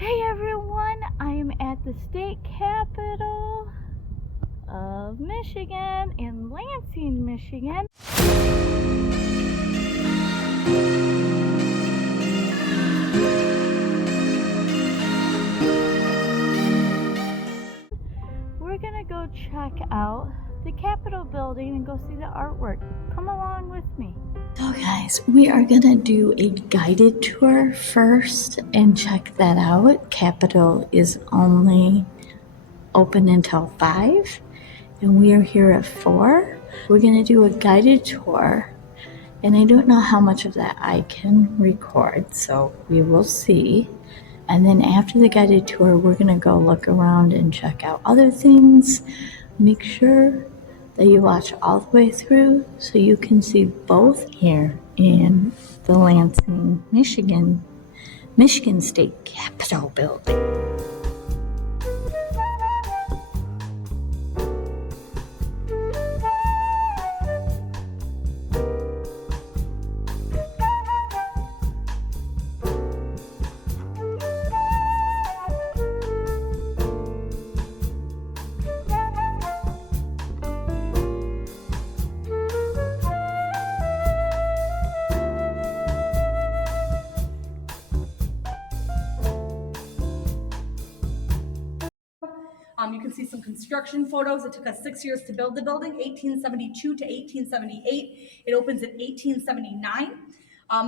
Hey everyone, I am at the state capital of Michigan in Lansing, Michigan. We're gonna go check out the Capitol building and go see the artwork. Come along with me. So guys, we are gonna do a guided tour first and check that out. Capitol is only open until 5 and we are here at 4. We're gonna do a guided tour and I don't know how much of that I can record, so we will see. And then after the guided tour, we're gonna go look around and check out other things. Make sure that you watch all the way through so you can see both here in the Lansing, Michigan State Capitol building. You can see some construction photos. It took us 6 years to build the building, 1872 to 1878. It opens in 1879.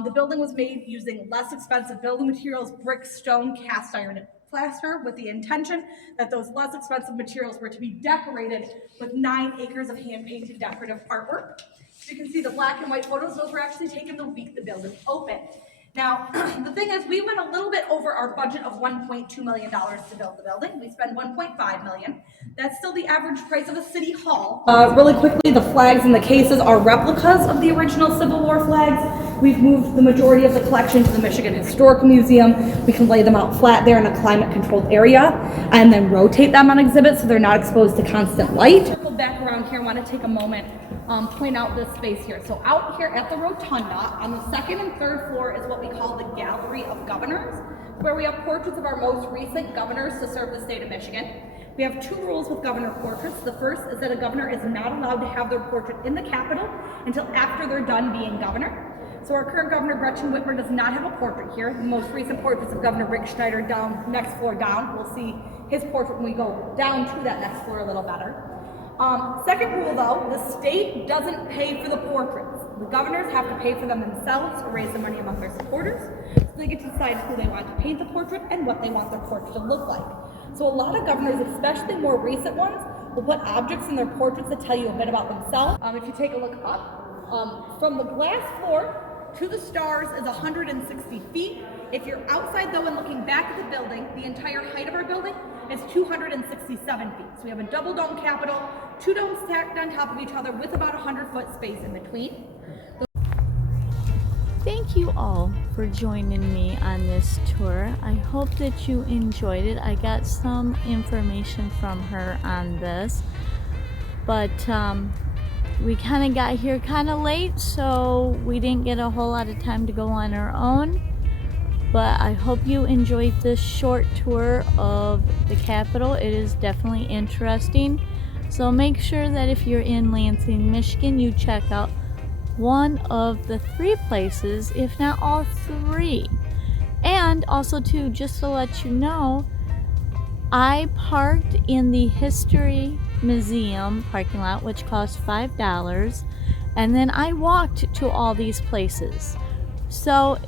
The building was made using less expensive building materials, brick, stone, cast iron, and plaster, with the intention that those less expensive materials were to be decorated with 9 acres of hand-painted decorative artwork. So you can see the black and white photos. Those were actually taken the week the building opened. Now, the thing is, we went a little bit over our budget of $1.2 million to build the building. We spent $1.5 million. That's still the average price of a city hall. Really quickly, the flags in the cases are replicas of the original Civil War flags. We've moved the majority of the collection to the Michigan Historical Museum. We can lay them out flat there in a climate-controlled area and then rotate them on exhibit so they're not exposed to constant light. Circle back around here, I want to take a moment, point out this space here. So out here at the rotunda, on the 2nd and 3rd floor is what we call the Gallery of Governors, where we have portraits of our most recent governors to serve the state of Michigan. We have 2 rules with governor portraits. The first is that a governor is not allowed to have their portrait in the Capitol until after they're done being governor. So our current governor, Gretchen Whitmer, does not have a portrait here. The most recent portraits of Governor Rick Schneider down, next floor down. We'll see his portrait when we go down to that next floor a little better. Second rule though, the state doesn't pay for the portraits. The governors have to pay for them themselves or raise the money among their supporters. So they get to decide who they want to paint the portrait and what they want their portrait to look like. So a lot of governors, especially more recent ones, will put objects in their portraits that tell you a bit about themselves. If you take a look up, from the glass floor to the stars is 160 feet. If you're outside though and looking back at the building, the entire height of our building is 267 feet. So we have a double dome Capitol, 2 domes stacked on top of each other with about 100-foot space in between. Thank you all for joining me on this tour. I hope that you enjoyed it. I got some information from her on this, but we kind of got here kind of late, so we didn't get a whole lot of time to go on our own. But I hope you enjoyed this short tour of the Capitol. It is definitely interesting. So make sure that if you're in Lansing, Michigan, you check out one of the 3 places, if not all 3. And also too, just to let you know, I parked in the History Museum parking lot, which cost $5, and then I walked to all these places. So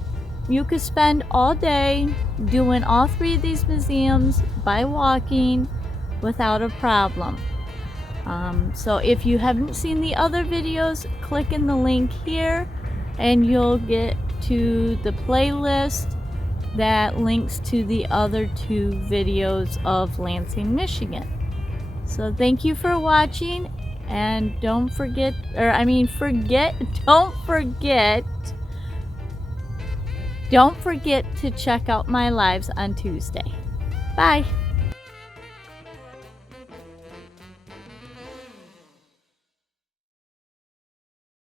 you could spend all day doing all 3 of these museums by walking without a problem. So if you haven't seen the other videos, click in the link here and you'll get to the playlist that links to the other 2 videos of Lansing, Michigan. So thank you for watching, and don't forget to check out my lives on Tuesday. Bye.